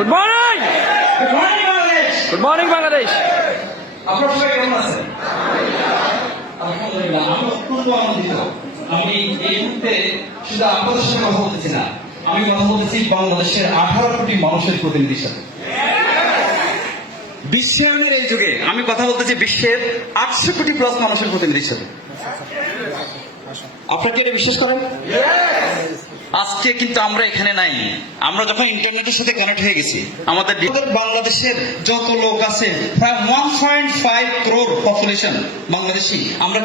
Good morning. Good morning Bangladesh. আপনারা সবাই কেমন আছেন? আলহামদুলিল্লাহ, আমি অত্যন্ত আনন্দিত। আমি এই মুহূর্তে শুধু আপনাদের সাথে কথা বলতেছি না, আমি কথা বলতেছি বাংলাদেশের 18 কোটি মানুষের প্রতিনিধির সাথে। বিশ্বায়নের এই যুগে আমি কথা বলতেছি বিশ্বের 800 কোটি প্লাস মানুষের প্রতিনিধির সাথে। আপনারা কি এটা বিশ্বাস করেন? আজকে কিন্তু আমরা এখানে নাই। আমরা যখন ইন্টারনেটের সাথে কানেক্ট হয়ে গেছি, আমাদের বাংলাদেশের যত লোক আছে প্রায় 1.5 crore পপুলেশন বাংলাদেশি, আমরা